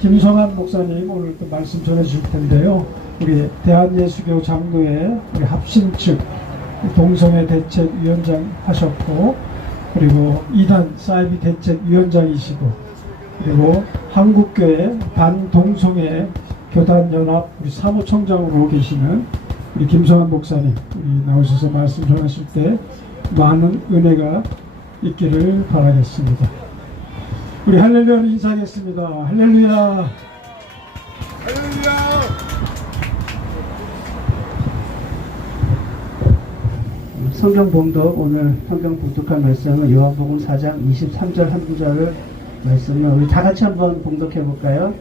김성환 목사님 오늘 또 말씀 전해 주실 텐데요. 우리 대한예수교 장로회 우리 합심 측 동성애 대책위원장 하셨고, 그리고 이단 사이비 대책위원장이시고, 그리고 한국교회 반동성애 교단연합 우리 사무총장으로 계시는 우리 김성환 목사님, 우리 나오셔서 말씀 전하실 때 많은 은혜가 있기를 바라겠습니다. 우리 할렐루야를 인사하겠습니다. 할렐루야. 할렐루야. 성경 봉독, 오늘 성경 봉독할 말씀은 요한복음 4장 23절 한 구절을 말씀을 우리 다 같이 한번 봉독해 볼까요?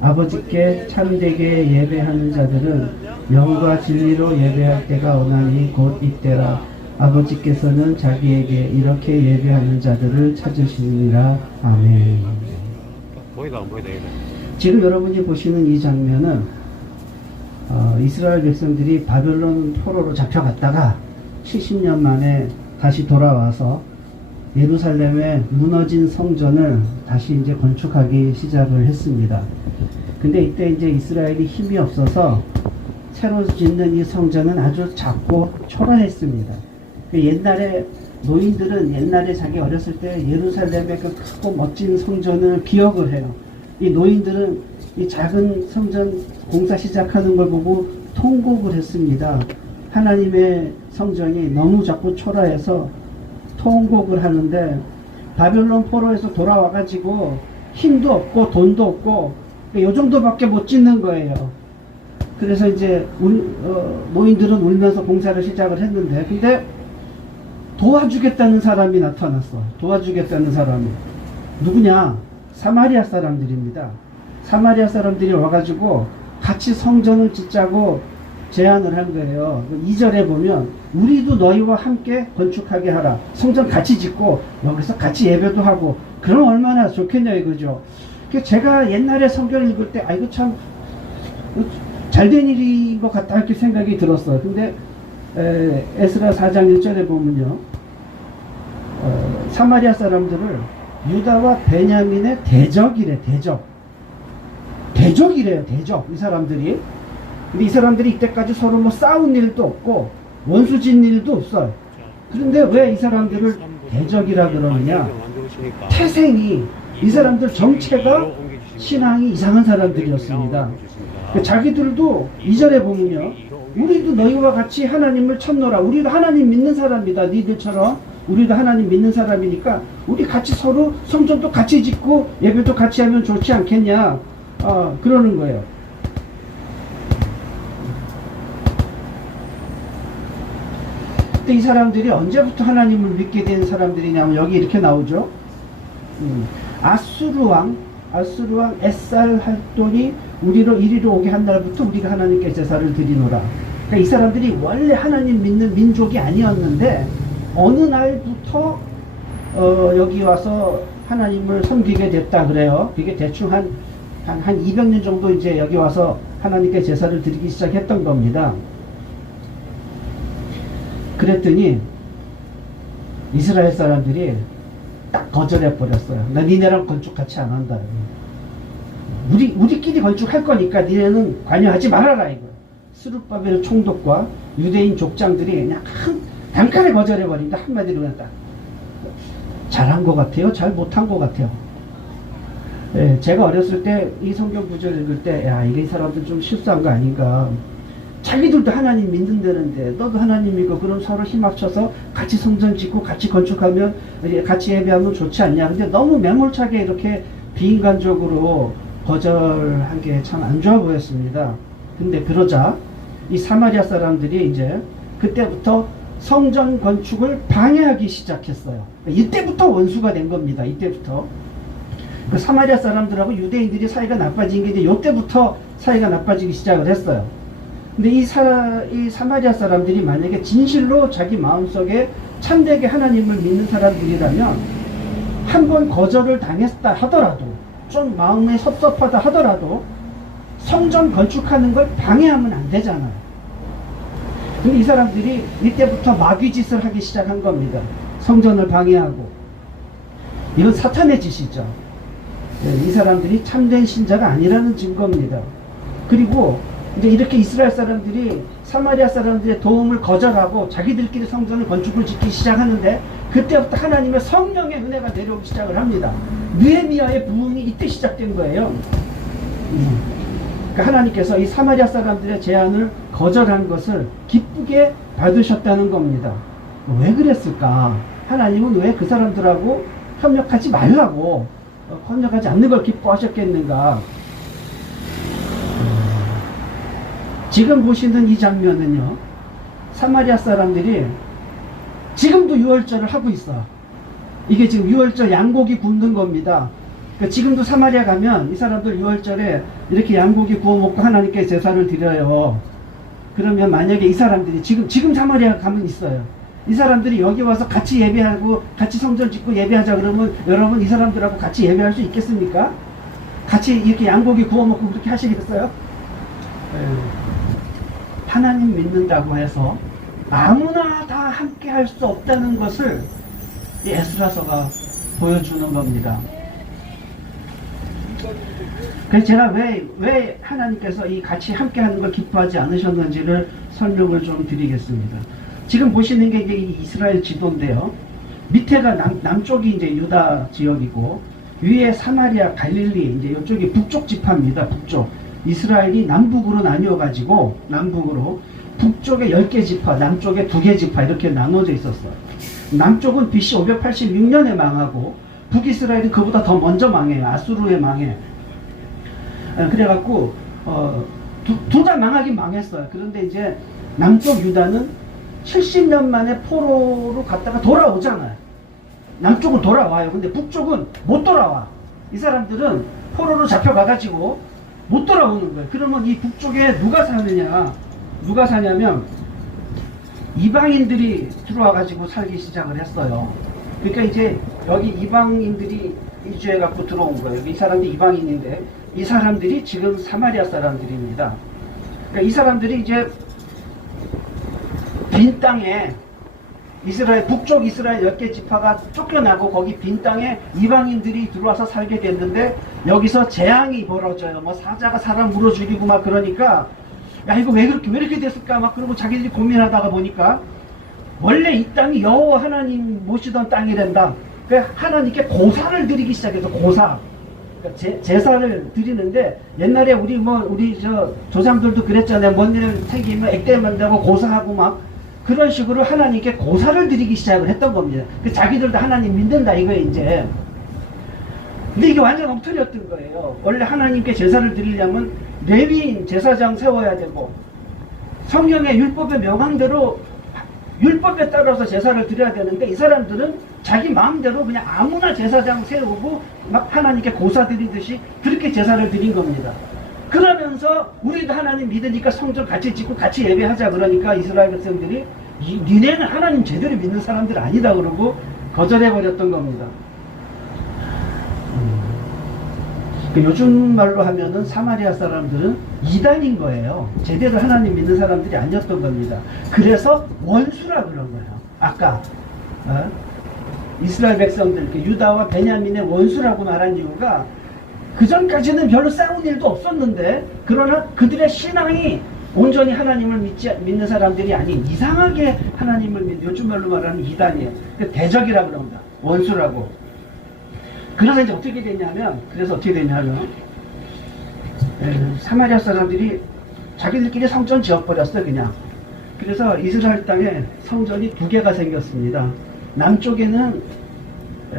아버지께 참되게 예배하는 자들은 영과 진리로 예배할 때가 오나니 곧 이때라. 아버지께서는 자기에게 이렇게 예배하는 자들을 찾으시느니라. 아멘. 보이다 안 보이다 이거. 지금 여러분이 보시는 이 장면은 이스라엘 백성들이 바벨론 포로로 잡혀갔다가 70년 만에 다시 돌아와서 예루살렘의 무너진 성전을 다시 이제 건축하기 시작을 했습니다. 근데 이때 이제 이스라엘이 힘이 없어서 새로 짓는 이 성전은 아주 작고 초라했습니다. 옛날에 노인들은 옛날에 자기 어렸을 때 예루살렘의 그 크고 멋진 성전을 기억을 해요. 이 노인들은 이 작은 성전 공사 시작하는 걸 보고 통곡을 했습니다. 하나님의 성전이 너무 작고 초라해서 통곡을 하는데, 바벨론 포로에서 돌아와가지고 힘도 없고 돈도 없고 요 정도밖에 못 짓는 거예요. 그래서 이제 노인들은 울면서 공사를 시작을 했는데, 근데 도와주겠다는 사람이 나타났어. 도와주겠다는 사람이 누구냐? 사마리아 사람들입니다. 사마리아 사람들이 와가지고 같이 성전을 짓자고 제안을 한 거예요. 2절에 보면 우리도 너희와 함께 건축하게 하라. 성전 같이 짓고 여기서 같이 예배도 하고 그럼 얼마나 좋겠냐 이거죠. 제가 옛날에 성경을 읽을 때 이거 참 잘된 일인 것 같다 이렇게 생각이 들었어요. 근데 에스라 4장 1절에 보면요, 사마리아 사람들을 유다와 베냐민의 대적이래. 대적이래요. 대적. 이 사람들이. 근데 이 사람들이 이때까지 서로 뭐 싸운 일도 없고 원수진 일도 없어요. 그런데 왜 이 사람들을 대적이라 그러느냐? 태생이, 이 사람들 정체가 신앙이 이상한 사람들이었습니다. 자기들도 2절에 보면요, 우리도 너희와 같이 하나님을 찾노라. 우리도 하나님 믿는 사람이다. 니들처럼 우리도 하나님 믿는 사람이니까 우리 같이 서로 성전도 같이 짓고 예배도 같이 하면 좋지 않겠냐, 그러는 거예요. 근데 이 사람들이 언제부터 하나님을 믿게 된 사람들이냐면 여기 이렇게 나오죠. 아수르왕 에살 할돈이 이리로 오게 한 날부터 우리가 하나님께 제사를 드리노라. 그러니까 이 사람들이 원래 하나님 믿는 민족이 아니었는데 어느 날부터 여기 와서 하나님을 섬기게 됐다 그래요. 그게 대충 한 200년 정도 이제 여기 와서 하나님께 제사를 드리기 시작했던 겁니다. 그랬더니 이스라엘 사람들이 딱 거절해 버렸어요. 나 니네랑 건축 같이 안 한다. 우리끼리 건축할 거니까 니네는 관여하지 말아라 이거. 스룹바벨 총독과 유대인 족장들이 그냥 단칼에 거절해 버린다. 한마디로 그냥 딱. 잘한 것 같아요? 잘 못한 것 같아요? 예, 제가 어렸을 때 이 성경 구절 읽을 때, 이게 이 사람들 좀 실수한 거 아닌가. 자기들도 하나님 믿는다는데 너도 하나님 믿고 그럼 서로 힘 합쳐서 같이 성전 짓고 같이 건축하면 같이 예배하면 좋지 않냐. 근데 너무 매몰차게 이렇게 비인간적으로 거절한 게 참 안 좋아 보였습니다. 근데 그러자 이 사마리아 사람들이 이제 그때부터 성전 건축을 방해하기 시작했어요. 이때부터 원수가 된 겁니다. 이때부터. 그 사마리아 사람들하고 유대인들이 사이가 나빠진 게 이제 이때부터 사이가 나빠지기 시작을 했어요. 근데 이 사마리아 사람들이 만약에 진실로 자기 마음속에 참되게 하나님을 믿는 사람들이라면 한 번 거절을 당했다 하더라도, 좀 마음에 섭섭하다 하더라도 성전 건축하는 걸 방해하면 안 되잖아요. 근데 이 사람들이 이때부터 마귀짓을 하기 시작한 겁니다. 성전을 방해하고. 이건 사탄의 짓이죠. 이 사람들이 참된 신자가 아니라는 증거입니다. 그리고 이제 이렇게 이스라엘 사람들이 사마리아 사람들의 도움을 거절하고 자기들끼리 성전을 건축을 짓기 시작하는데 그때부터 하나님의 성령의 은혜가 내려오기 시작을 합니다. 느헤미야의 부흥이 이때 시작된 거예요. 그러니까 하나님께서 이 사마리아 사람들의 제안을 거절한 것을 기쁘게 받으셨다는 겁니다. 왜 그랬을까? 하나님은 왜 그 사람들하고 협력하지 말라고 협력하지 않는 걸 기뻐하셨겠는가? 지금 보시는 이 장면은요, 사마리아 사람들이 지금도 유월절을 하고 있어. 이게 지금 유월절 양고기 굽는 겁니다. 그러니까 지금도 사마리아 가면 이 사람들 유월절에 이렇게 양고기 구워 먹고 하나님께 제사를 드려요. 그러면 만약에 이 사람들이 지금 사마리아 가면 있어요. 이 사람들이 여기 와서 같이 예배하고 같이 성전 짓고 예배하자 그러면 여러분 이 사람들하고 같이 예배할 수 있겠습니까? 같이 이렇게 양고기 구워 먹고 그렇게 하시겠어요? 하나님 믿는다고 해서 아무나 다 함께 할 수 없다는 것을 이 에스라서가 보여주는 겁니다. 그래서 제가 왜 하나님께서 이 같이 함께 하는 걸 기뻐하지 않으셨는지를 설명을 좀 드리겠습니다. 지금 보시는 게 이제 이스라엘 지도인데요. 밑에가 남쪽이 이제 유다 지역이고 위에 사마리아, 갈릴리, 이제 이쪽이 북쪽 지파입니다. 북쪽. 이스라엘이 남북으로 나뉘어가지고 남북으로 북쪽에 10개 지파, 남쪽에 2개 지파 이렇게 나눠져 있었어요. 남쪽은 BC 586년에 망하고 북이스라엘이 그보다 더 먼저 망해요. 아수르에 망해. 그래갖고 둘 다 망하긴 망했어요. 그런데 이제 남쪽 유다는 70년 만에 포로로 갔다가 돌아오잖아요. 남쪽은 돌아와요. 근데 북쪽은 못 돌아와. 이 사람들은 포로로 잡혀가가지고 못 돌아오는 거예요. 그러면 이 북쪽에 누가 사느냐? 누가 사냐면 이방인들이 들어와가지고 살기 시작을 했어요. 그러니까 이제 여기 이방인들이 이주해갖고 들어온 거예요. 이 사람들이 이방인인데 이 사람들이 지금 사마리아 사람들입니다. 그러니까 이 사람들이 이제 빈 땅에 이스라엘 북쪽 이스라엘 10개 지파가 쫓겨나고 거기 빈 땅에 이방인들이 들어와서 살게 됐는데 여기서 재앙이 벌어져요. 뭐 사자가 사람 물어 죽이고 막 그러니까 야 이거 왜 이렇게 됐을까 막 그러고 자기들이 고민하다가 보니까 원래 이 땅이 여호와 하나님 모시던 땅이란다. 그러니까 하나님께 고사를 드리기 시작해서 고사. 그러니까 제사를 드리는데 옛날에 우리 저 조상들도 그랬잖아요. 뭔 일 생기면 액대 만들고 고사하고 막 그런 식으로 하나님께 고사를 드리기 시작을 했던 겁니다. 그 자기들도 하나님 믿는다 이거예요 이제. 근데 이게 완전 엉터리였던 거예요. 원래 하나님께 제사를 드리려면 레위인 제사장 세워야 되고 성경의 율법의 명항대로 율법에 따라서 제사를 드려야 되는데 이 사람들은 자기 마음대로 그냥 아무나 제사장 세우고 막 하나님께 고사 드리듯이 그렇게 제사를 드린 겁니다. 그러면서 우리도 하나님 믿으니까 성전 같이 짓고 같이 예배하자 그러니까 이스라엘 백성들이 니네는 하나님 제대로 믿는 사람들 아니다 그러고 거절해버렸던 겁니다. 요즘 말로 하면은 사마리아 사람들은 이단인 거예요. 제대로 하나님 믿는 사람들이 아니었던 겁니다. 그래서 원수라 그런 거예요. 아까 이스라엘 백성들 유다와 베냐민의 원수라고 말한 이유가 그 전까지는 별로 싸운 일도 없었는데 그러나 그들의 신앙이 온전히 하나님을 믿는 사람들이 아닌 이상하게 하나님을 믿는 요즘 말로 말하는 이단이에요. 대적이라 그럽니다. 원수라고. 그래서 이제 어떻게 되냐면 사마리아 사람들이 자기들끼리 성전 지어버렸어요 그냥. 그래서 이스라엘 땅에 성전이 2개가 생겼습니다. 남쪽에는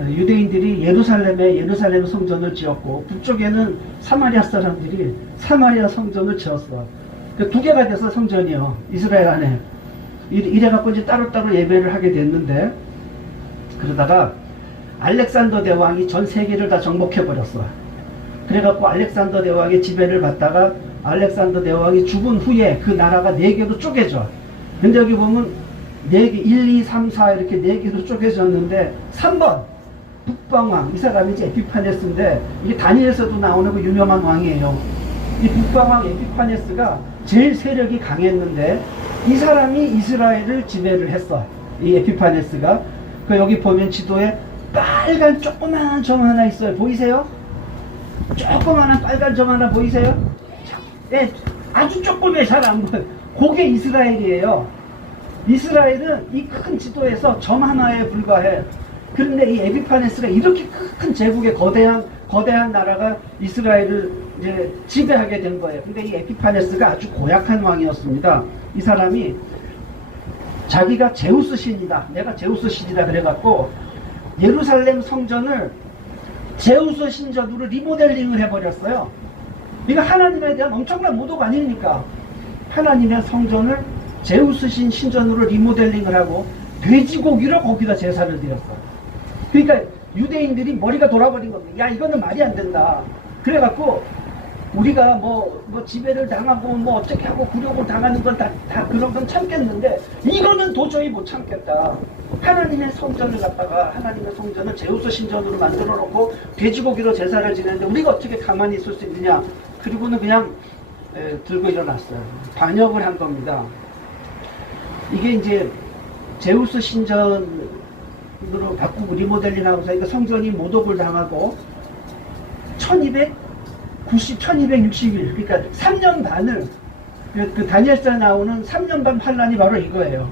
유대인들이 예루살렘 성전을 지었고 북쪽에는 사마리아 사람들이 사마리아 성전을 지었어. 그 2개가 돼서 성전이요 이스라엘 안에. 이래갖고 이제 따로따로 예배를 하게 됐는데 그러다가 알렉산더 대왕이 전 세계를 다 정복해버렸어. 그래갖고 알렉산더 대왕의 지배를 받다가 알렉산더 대왕이 죽은 후에 그 나라가 4개로 쪼개져. 근데 여기 보면 4개, 1, 2, 3, 4 이렇게 4개로 쪼개졌는데 3번 북방왕, 이 사람이 이제 에피파네스인데 이게 다니엘에서도 나오는 그 유명한 왕이에요. 이 북방왕 에피파네스가 제일 세력이 강했는데 이 사람이 이스라엘을 지배를 했어. 이 에피파네스가. 그 여기 보면 지도에 빨간 조그마한 점 하나 있어요. 보이세요? 조그마한 빨간 점 하나 보이세요? 예, 아주 조금에 잘 안 보여요. 그게 이스라엘이에요. 이스라엘은 이 큰 지도에서 점 하나에 불과해. 그런데 이 에피파네스가 이렇게 큰 제국의 거대한 나라가 이스라엘을 이제 지배하게 된 거예요. 근데 이 에피파네스가 아주 고약한 왕이었습니다. 이 사람이 자기가 제우스 신이다. 내가 제우스 신이다. 그래갖고 예루살렘 성전을 제우스 신전으로 리모델링을 해버렸어요. 이거 하나님에 대한 엄청난 모독 아닙니까? 하나님의 성전을 제우스 신전으로 리모델링을 하고 돼지고기로 거기다 제사를 드렸어요. 그러니까 유대인들이 머리가 돌아버린 겁니다. 야, 이거는 말이 안 된다. 그래갖고 우리가 뭐 지배를 당하고 뭐 어떻게 하고 굴욕을 당하는 건 다 그런 건 참겠는데 이거는 도저히 못 참겠다. 하나님의 성전을 갖다가 하나님의 성전을 제우스 신전으로 만들어 놓고 돼지고기로 제사를 지내는데 우리가 어떻게 가만히 있을 수 있느냐. 그리고는 그냥 들고 일어났어요. 반역을 한 겁니다. 이게 이제 제우스 신전으로 바꾸고 리모델링 하고서 이거 성전이 모독을 당하고 1260일, 그러니까 3년 반을, 그 다니엘서에 나오는 3년 반 환란이 바로 이거예요.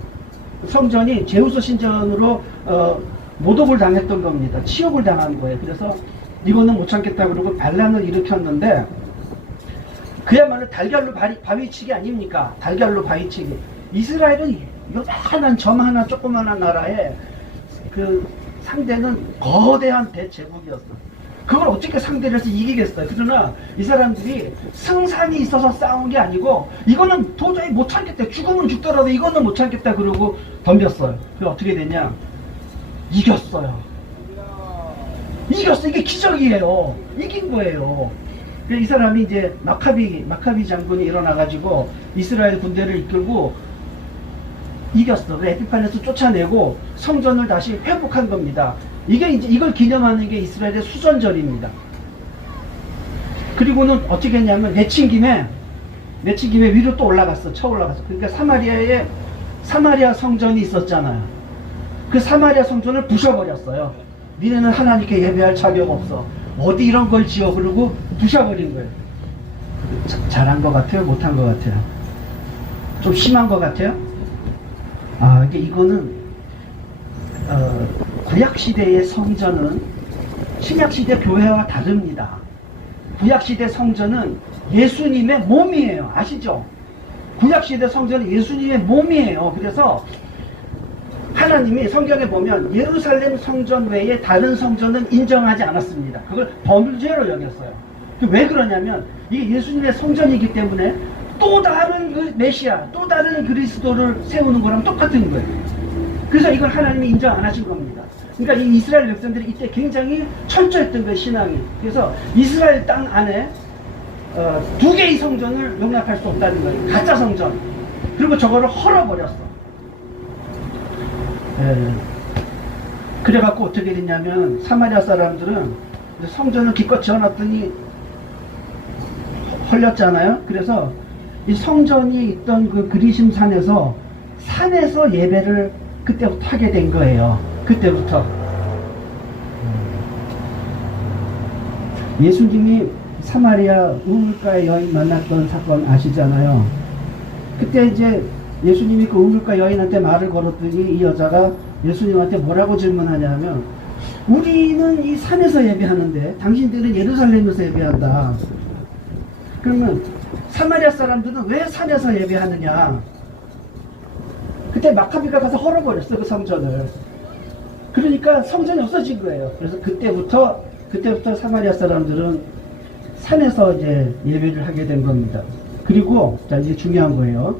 성전이 제우스 신전으로 모독을 당했던 겁니다. 치욕을 당한 거예요. 그래서 이거는 못 참겠다 그러고 반란을 일으켰는데 그야말로 달걀로 바위치기 아닙니까? 달걀로 바위치기. 이스라엘은 요만한 점 하나 조그만한 나라에 그 상대는 거대한 대제국이었어요. 그걸 어떻게 상대를 해서 이기겠어요? 그러나 이 사람들이 승산이 있어서 싸운 게 아니고 이거는 도저히 못 참겠다. 죽으면 죽더라도 이거는 못 참겠다. 그러고 덤볐어요. 그래서 어떻게 됐냐? 이겼어요. 이겼어. 이게 기적이에요. 이긴 거예요. 이 사람이 이제 마카비 장군이 일어나가지고 이스라엘 군대를 이끌고 이겼어. 에피파네스 쫓아내고 성전을 다시 회복한 겁니다. 이게 이제 이걸 기념하는 게 이스라엘의 수전절입니다. 그리고는 어떻게 했냐면 내친 김에 위로 또 올라갔어. 쳐 올라갔어. 그러니까 사마리아 성전이 있었잖아요. 그 사마리아 성전을 부셔버렸어요. 니네는 하나님께 예배할 자격 없어. 어디 이런 걸 지어. 그러고 부셔버린 거예요. 잘한 것 같아요? 못한 것 같아요? 좀 심한 것 같아요? 이거는 구약시대의 성전은 신약시대 교회와 다릅니다. 구약시대 성전은 예수님의 몸이에요. 아시죠? 구약시대 성전은 예수님의 몸이에요. 그래서 하나님이 성경에 보면 예루살렘 성전 외에 다른 성전은 인정하지 않았습니다. 그걸 범죄로 여겼어요. 왜 그러냐면 이게 예수님의 성전이기 때문에 또 다른 그 메시아, 또 다른 그리스도를 세우는 거랑 똑같은 거예요. 그래서 이걸 하나님이 인정 안 하신 겁니다. 그러니까 이 이스라엘 백성들이 이때 굉장히 철저했던 거예요, 신앙이. 그래서 이스라엘 땅 안에 2개의 성전을 용납할 수 없다는 거예요. 가짜 성전. 그리고 저거를 헐어버렸어. 그래갖고 어떻게 됐냐면 사마리아 사람들은 성전을 기껏 지어놨더니 헐렸잖아요. 그래서 이 성전이 있던 그 그리심산에서 산에서 예배를 그때부터 하게 된 거예요. 그때부터. 예수님이 사마리아 우물가의 여인 만났던 사건 아시잖아요. 그때 이제 예수님이 그 우물가 여인한테 말을 걸었더니 이 여자가 예수님한테 뭐라고 질문하냐면 우리는 이 산에서 예배하는데 당신들은 예루살렘에서 예배한다. 그러면 사마리아 사람들은 왜 산에서 예배하느냐? 그때 마카비가 가서 헐어버렸어, 그 성전을. 그러니까 성전이 없어진 거예요. 그래서 그때부터 사마리아 사람들은 산에서 이제 예배를 하게 된 겁니다. 그리고 자 이제 중요한 거예요.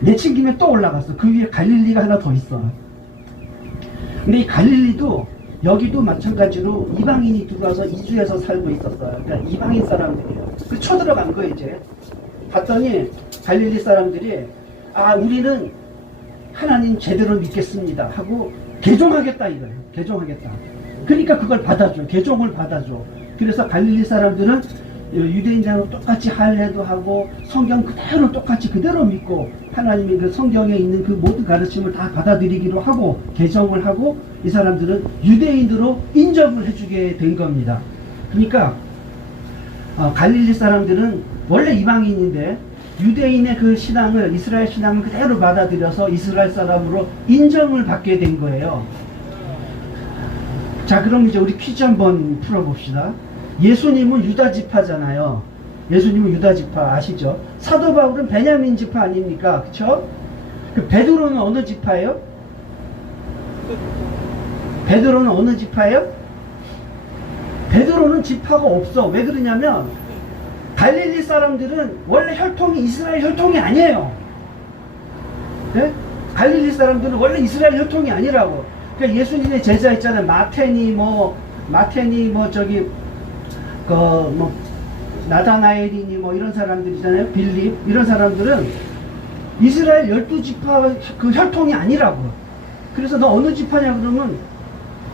내친 김에 또 올라갔어. 그 위에 갈릴리가 하나 더 있어. 근데 이 갈릴리도 여기도 마찬가지로 이방인이 들어와서 이주해서 살고 있었어요. 그러니까 이방인 사람들이에요. 그 쳐들어간 거예요, 이제. 봤더니 갈릴리 사람들이 우리는 하나님 제대로 믿겠습니다 하고 개종하겠다 이거예요. 개종하겠다. 그러니까 그걸 받아줘. 개종을 받아줘. 그래서 갈릴리 사람들은 유대인들하고 똑같이 할례도 하고 성경 그대로 믿고 하나님이 그 성경에 있는 그 모든 가르침을 다 받아들이기로 하고 개종을 하고 이 사람들은 유대인으로 인정을 해주게 된 겁니다. 그러니까 갈릴리 사람들은 원래 이방인인데 유대인의 그 신앙을, 이스라엘 신앙을 그대로 받아들여서 이스라엘 사람으로 인정을 받게 된 거예요. 자, 그럼 이제 우리 퀴즈 한번 풀어봅시다. 예수님은 유다 지파잖아요. 예수님은 유다 지파 아시죠? 사도 바울은 베냐민 지파 아닙니까? 그쵸? 그 베드로는 어느 지파예요? 베드로는 어느 지파예요? 베드로는 지파가 없어. 왜 그러냐면 갈릴리 사람들은 원래 혈통이 이스라엘 혈통이 아니에요. 네? 갈릴리 사람들은 원래 이스라엘 혈통이 아니라고. 그러니까 예수님의 제자 있잖아요. 마테니 저기 나다나엘이니 뭐 이런 사람들이잖아요. 빌립 이런 사람들은 이스라엘 12지파 그 혈통이 아니라고. 그래서 너 어느 지파냐 그러면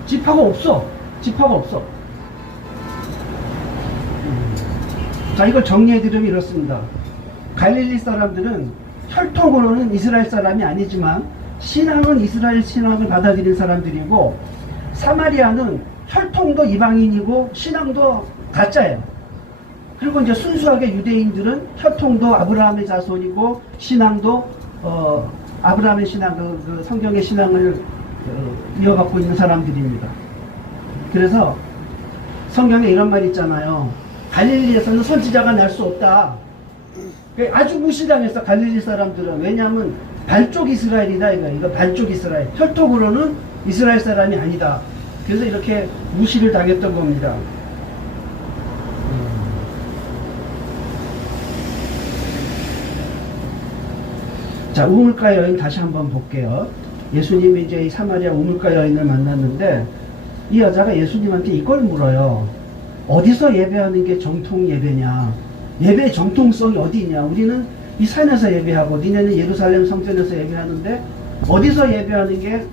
지파가 없어. 지파가 없어. 자, 이걸 정리해드리면 이렇습니다. 갈릴리 사람들은 혈통으로는 이스라엘 사람이 아니지만 신앙은 이스라엘 신앙을 받아들인 사람들이고, 사마리아는 혈통도 이방인이고 신앙도 가짜예요. 그리고 이제 순수하게 유대인들은 혈통도 아브라함의 자손이고 신앙도 아브라함의 신앙, 그 성경의 신앙을 이어받고 있는 사람들입니다. 그래서 성경에 이런 말 있잖아요. 갈릴리에서는 선지자가 날 수 없다. 아주 무시당했어, 갈릴리 사람들은. 왜냐하면 반쪽 이스라엘이다, 이거 반쪽 이스라엘. 혈통으로는 이스라엘 사람이 아니다. 그래서 이렇게 무시를 당했던 겁니다. 자, 우물가 여인 다시 한번 볼게요. 예수님이 이제 이 사마리아 우물가 여인을 만났는데 이 여자가 예수님한테 이걸 물어요. 어디서 예배하는 게 정통 예배냐? 예배의 정통성이 어디 있냐? 우리는 이 산에서 예배하고 니네는 예루살렘 성전에서 예배하는데 어디서 예배하는 게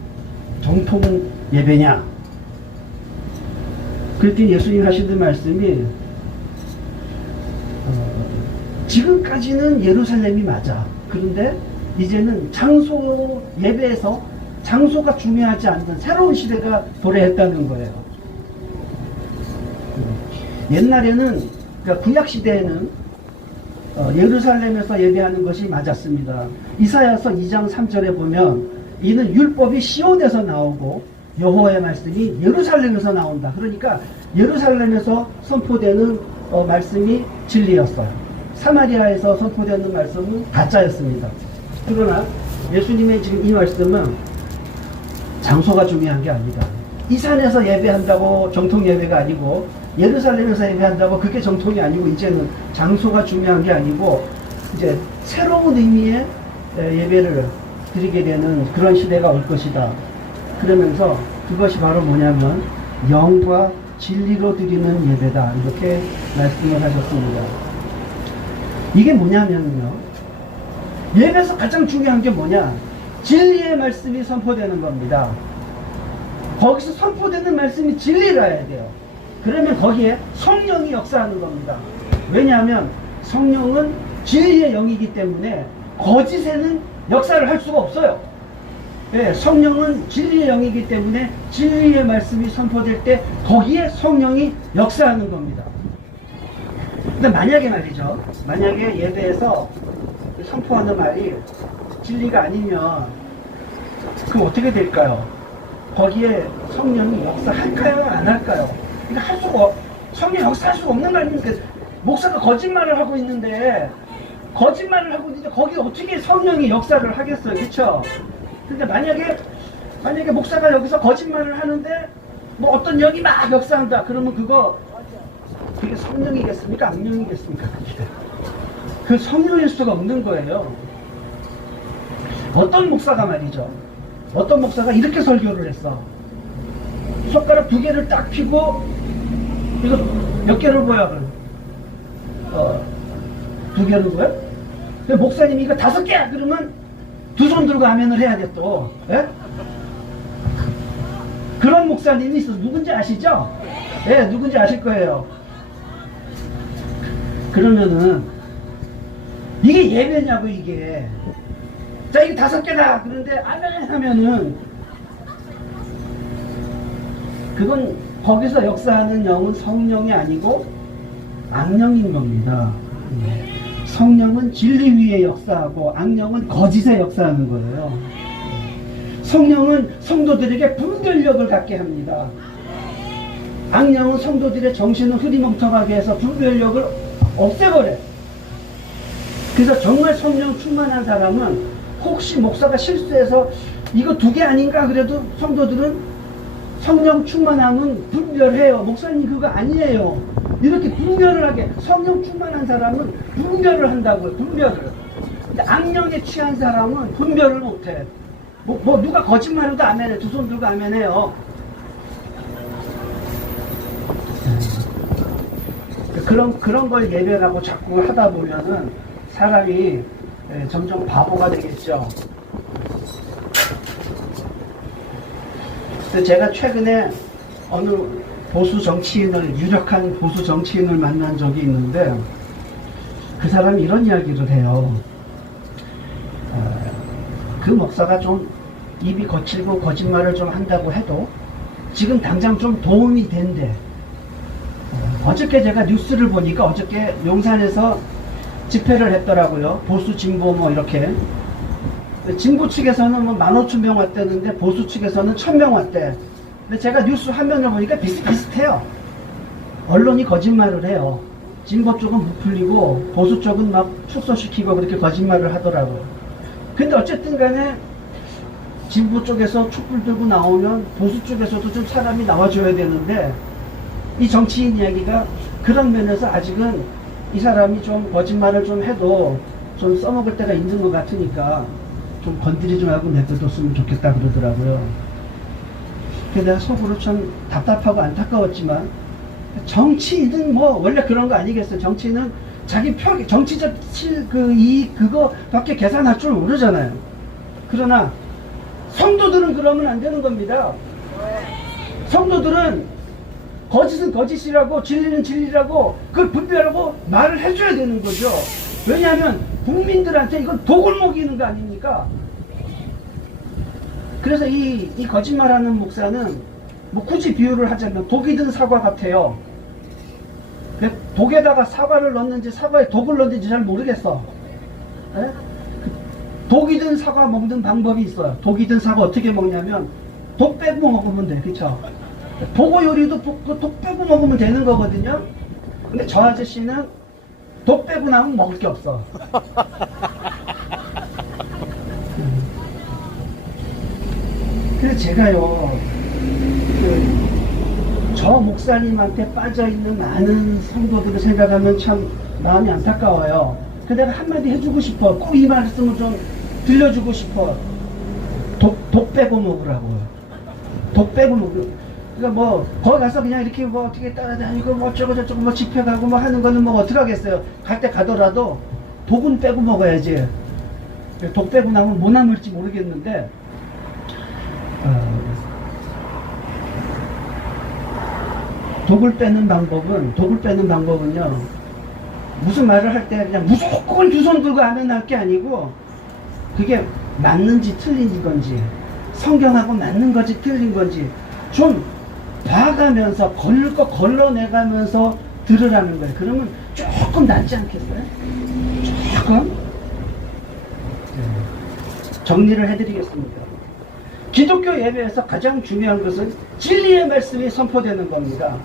정통 예배냐? 그랬더니 예수님 하시는 말씀이 지금까지는 예루살렘이 맞아. 그런데 이제는 장소 예배에서 장소가 중요하지 않는 새로운 시대가 도래했다는 거예요. 옛날에는, 그러니까 구약 시대에는 예루살렘에서 예배하는 것이 맞았습니다. 이사야서 2장 3절에 보면 이는 율법이 시온에서 나오고 여호와의 말씀이 예루살렘에서 나온다. 그러니까 예루살렘에서 선포되는 말씀이 진리였어요. 사마리아에서 선포되는 말씀은 가짜였습니다. 그러나 예수님의 지금 이 말씀은 장소가 중요한 게 아니다. 이 산에서 예배한다고 정통 예배가 아니고 예루살렘에서 예배한다고 그게 정통이 아니고 이제는 장소가 중요한 게 아니고 이제 새로운 의미의 예배를 드리게 되는 그런 시대가 올 것이다. 그러면서 그것이 바로 뭐냐면 영과 진리로 드리는 예배다. 이렇게 말씀을 하셨습니다. 이게 뭐냐면요. 예배에서 가장 중요한 게 뭐냐? 진리의 말씀이 선포되는 겁니다. 거기서 선포되는 말씀이 진리라야 돼요. 그러면 거기에 성령이 역사하는 겁니다. 왜냐하면 성령은 진리의 영이기 때문에 거짓에는 역사를 할 수가 없어요. 네, 성령은 진리의 영이기 때문에 진리의 말씀이 선포될 때 거기에 성령이 역사하는 겁니다. 근데 만약에 말이죠. 만약에 예배에서 선포하는 말이 진리가 아니면 그럼 어떻게 될까요? 거기에 성령이 역사할까요? 안 할까요? 그러니까 할 수가, 성령 역사할 수가 없는 거 아닙니까? 목사가 거짓말을 하고 있는데 거기에 어떻게 성령이 역사를 하겠어요? 그렇죠? 근데 만약에 목사가 여기서 거짓말을 하는데 뭐 어떤 영이 막 역사한다. 그러면 그게 성령이겠습니까? 악령이겠습니까? 그 성령일 수가 없는 거예요. 어떤 목사가 말이죠. 어떤 목사가 이렇게 설교를 했어. 손가락 2개를 딱 펴고 이거 몇 개를 보여? 2개를 보여? 목사님이 이거 5개야 그러면 2손 들고 아멘을 해야 돼 또. 예? 그런 목사님이 있어. 누군지 아시죠? 예, 누군지 아실 거예요. 그러면은 이게 예배냐고 이게. 자, 이게 5개다. 그런데 아멘 하면은 그건 거기서 역사하는 영은 성령이 아니고 악령인 겁니다. 성령은 진리 위에 역사하고 악령은 거짓에 역사하는 거예요. 성령은 성도들에게 분별력을 갖게 합니다. 악령은 성도들의 정신을 흐리멍텅하게 해서 분별력을 없애버려요. 그래서 정말 성령 충만한 사람은 혹시 목사가 실수해서 이거 두 개 아닌가 그래도 성도들은 성령 충만함은 분별해요. 목사님 그거 아니에요. 이렇게 분별을 하게. 성령 충만한 사람은 분별을 한다고요. 분별을. 근데 악령에 취한 사람은 분별을 못해. 뭐 누가 거짓말해도 아멘해. 두 손 들고 아멘해요. 그런 걸 예배라고 자꾸 하다 보면은 사람이 점점 바보가 되겠죠. 제가 최근에 어느 보수 정치인을, 유력한 보수 정치인을 만난 적이 있는데 그 사람이 이런 이야기를 해요. 그 목사가 좀 입이 거칠고 거짓말을 좀 한다고 해도 지금 당장 좀 도움이 된대. 어저께 제가 뉴스를 보니까 어저께 용산에서 집회를 했더라고요. 보수 진보 뭐 이렇게. 진보 측에서는 뭐 15,000명 왔다는데 보수 측에서는 1,000명 왔대. 근데 제가 뉴스 화면을 보니까 비슷비슷해요. 언론이 거짓말을 해요. 진보 쪽은 부풀리고 보수 쪽은 막 축소시키고 그렇게 거짓말을 하더라고요. 근데 어쨌든 간에 진보 쪽에서 촛불 들고 나오면 보수 쪽에서도 좀 사람이 나와줘야 되는데 이 정치인 이야기가 그런 면에서 아직은 이 사람이 좀 거짓말을 좀 해도 좀 써먹을 때가 있는 것 같으니까 좀 건드리지 말고 내버려뒀으면 좋겠다 그러더라고요. 그래서 내가 속으로 참 답답하고 안타까웠지만 정치인은 뭐 원래 그런 거 아니겠어요. 정치인은 자기 정치적 그거밖에 계산할 줄 모르잖아요. 그러나 성도들은 그러면 안 되는 겁니다. 성도들은 거짓은 거짓이라고 진리는 진리라고 그걸 분별하고 말을 해줘야 되는 거죠. 왜냐하면 국민들한테 이건 독을 먹이는 거 아닙니까? 그래서 이 거짓말하는 목사는 뭐 굳이 비유를 하자면 독이 든 사과 같아요. 독에다가 사과를 넣는지 사과에 독을 넣는지 잘 모르겠어. 에? 독이 든 사과 먹는 방법이 있어요. 독이 든 사과 어떻게 먹냐면 독 빼고 먹으면 돼. 그쵸? 보고 요리도 독 빼고 먹으면 되는 거거든요. 근데 저 아저씨는 독 빼고 나면 먹을 게 없어. 그래서 제가요, 저 목사님한테 빠져있는 많은 성도들을 생각하면 참 마음이 안타까워요. 그래서 내가 한마디 해주고 싶어. 꼭 이 말씀을 좀 들려주고 싶어. 독 빼고 먹으라고요. 독 빼고 먹으라고. 그러니까 뭐 거기 가서 그냥 이렇게 뭐 어떻게 따라다니고 뭐 어쩌고 저쩌고 뭐 집회 가고 뭐 하는 거는 뭐 어떻게 하겠어요. 갈 때 가더라도 독은 빼고 먹어야지. 독 빼고 나면 뭐 남을지 모르겠는데 독을 빼는 방법은요 무슨 말을 할 때 그냥 무조건 두 손 들고 하면 할 게 아니고 그게 맞는지 틀린 건지 성경하고 맞는 건지 틀린 건지 좀 봐가면서 걸릴 거 걸러내가면서 들으라는 거예요. 그러면 조금 낫지 않겠어요? 조금? 정리를 해드리겠습니다. 기독교 예배에서 가장 중요한 것은 진리의 말씀이 선포되는 겁니다.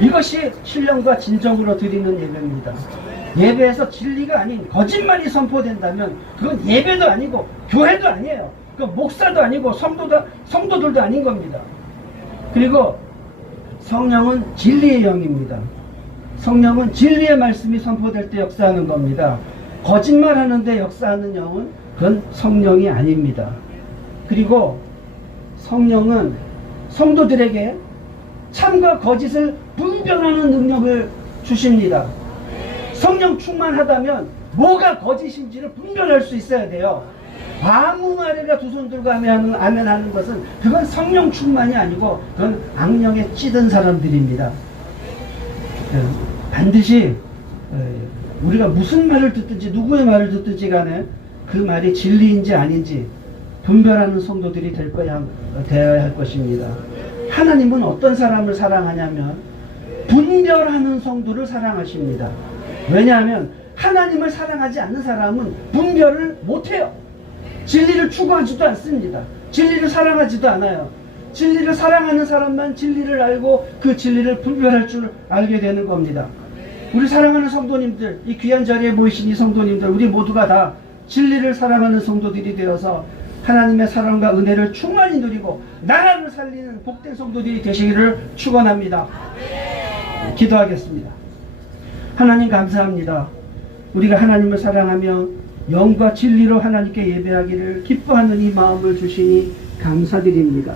이것이 신령과 진정으로 드리는 예배입니다. 예배에서 진리가 아닌 거짓말이 선포된다면 그건 예배도 아니고 교회도 아니에요. 그 목사도 아니고 성도들도 아닌 겁니다. 그리고 성령은 진리의 영입니다. 성령은 진리의 말씀이 선포될 때 역사하는 겁니다. 거짓말하는데 역사하는 영은 그건 성령이 아닙니다. 그리고 성령은 성도들에게 참과 거짓을 분별하는 능력을 주십니다. 성령 충만하다면 뭐가 거짓인지를 분별할 수 있어야 돼요. 아무 말이나 두 손 들고 아멘하는 것은 그건 성령 충만이 아니고 그건 악령에 찌든 사람들입니다. 반드시 우리가 무슨 말을 듣든지 누구의 말을 듣든지 간에 그 말이 진리인지 아닌지 분별하는 성도들이 되어야 할 것입니다. 하나님은 어떤 사람을 사랑하냐면 분별하는 성도를 사랑하십니다. 왜냐하면 하나님을 사랑하지 않는 사람은 분별을 못해요. 진리를 추구하지도 않습니다. 진리를 사랑하지도 않아요. 진리를 사랑하는 사람만 진리를 알고 그 진리를 분별할 줄 알게 되는 겁니다. 우리 사랑하는 성도님들, 이 귀한 자리에 모이신 이 성도님들, 우리 모두가 다 진리를 사랑하는 성도들이 되어서 하나님의 사랑과 은혜를 충만히 누리고 나라를 살리는 복된 성도들이 되시기를 축원합니다. 기도하겠습니다. 하나님 감사합니다. 우리가 하나님을 사랑하며 영과 진리로 하나님께 예배하기를 기뻐하는 이 마음을 주시니 감사드립니다.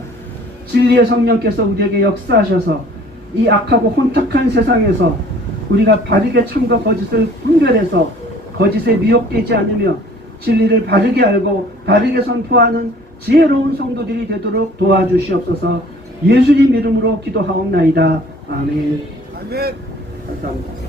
진리의 성령께서 우리에게 역사하셔서 이 악하고 혼탁한 세상에서 우리가 바르게 참과 거짓을 분별해서 거짓에 미혹되지 않으며 진리를 바르게 알고 바르게 선포하는 지혜로운 성도들이 되도록 도와주시옵소서. 예수님 이름으로 기도하옵나이다. 아멘. 감사합니다.